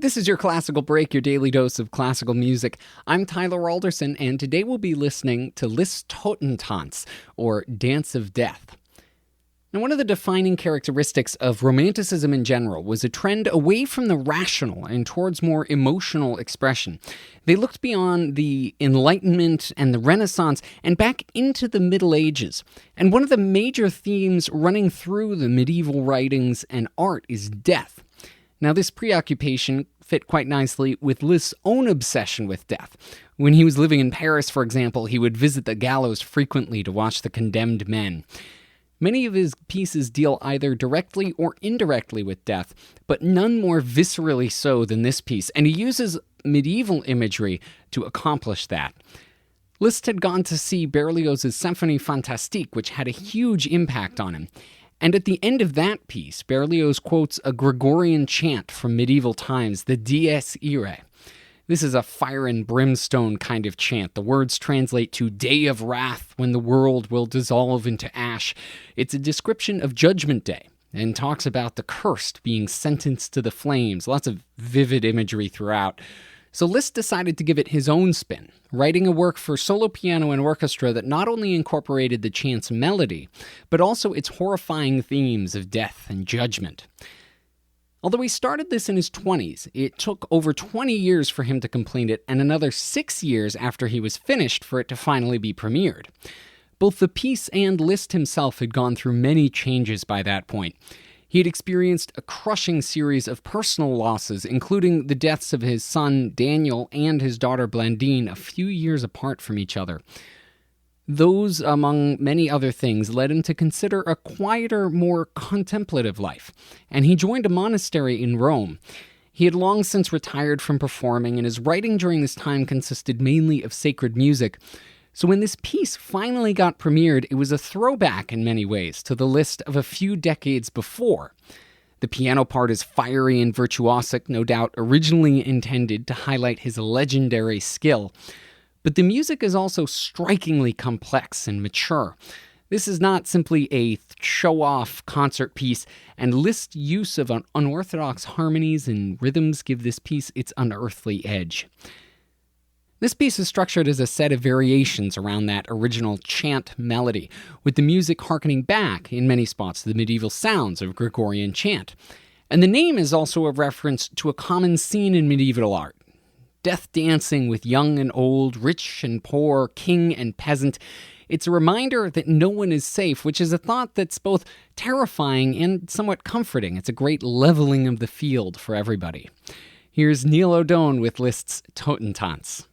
This is your Classical Break, your daily dose of classical music. I'm Tyler Alderson, and today we'll be listening to Liszt's Totentanz, or Dance of Death. Now, one of the defining characteristics of Romanticism in general was a trend away from the rational and towards more emotional expression. They looked beyond the Enlightenment and the Renaissance and back into the Middle Ages. And one of the major themes running through the medieval writings and art is death. Now, this preoccupation fit quite nicely with Liszt's own obsession with death. When he was living in Paris, for example, he would visit the gallows frequently to watch the condemned men. Many of his pieces deal either directly or indirectly with death, but none more viscerally so than this piece, and he uses medieval imagery to accomplish that. Liszt had gone to see Berlioz's Symphonie Fantastique, which had a huge impact on him. And at the end of that piece, Berlioz quotes a Gregorian chant from medieval times, the Dies Irae. This is a fire and brimstone kind of chant. The words translate to Day of Wrath, when the world will dissolve into ash. It's a description of Judgment Day and talks about the cursed being sentenced to the flames. Lots of vivid imagery throughout. So Liszt decided to give it his own spin, writing a work for solo piano and orchestra that not only incorporated the chant's melody, but also its horrifying themes of death and judgment. Although he started this in his 20s, it took over 20 years for him to complete it and another 6 years after he was finished for it to finally be premiered. Both the piece and Liszt himself had gone through many changes by that point. He had experienced a crushing series of personal losses, including the deaths of his son Daniel and his daughter Blandine a few years apart from each other. Those, among many other things, led him to consider a quieter, more contemplative life, and he joined a monastery in Rome. He had long since retired from performing, and his writing during this time consisted mainly of sacred music. So when this piece finally got premiered, it was a throwback in many ways to the Liszt of a few decades before. The piano part is fiery and virtuosic, no doubt originally intended to highlight his legendary skill. But the music is also strikingly complex and mature. This is not simply a show-off concert piece, and Liszt's use of unorthodox harmonies and rhythms give this piece its unearthly edge. This piece is structured as a set of variations around that original chant melody, with the music harkening back, in many spots, to the medieval sounds of Gregorian chant. And the name is also a reference to a common scene in medieval art. Death dancing with young and old, rich and poor, king and peasant. It's a reminder that no one is safe, which is a thought that's both terrifying and somewhat comforting. It's a great leveling of the field for everybody. Here's Neil O'Donnell with Liszt's Totentanz.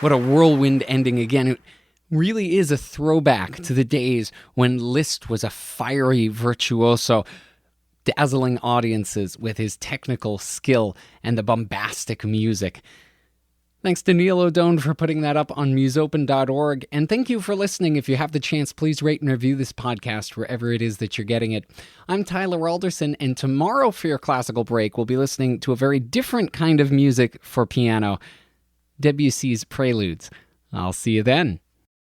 What a whirlwind ending again. It really is a throwback to the days when Liszt was a fiery virtuoso, dazzling audiences with his technical skill and the bombastic music. Thanks to Neil O'Done for putting that up on musopen.org, and thank you for listening. If you have the chance, please rate and review this podcast wherever it is that you're getting it. I'm Tyler Alderson, and tomorrow for your classical break, we'll be listening to a very different kind of music for piano, Debussy's Preludes. I'll see you then.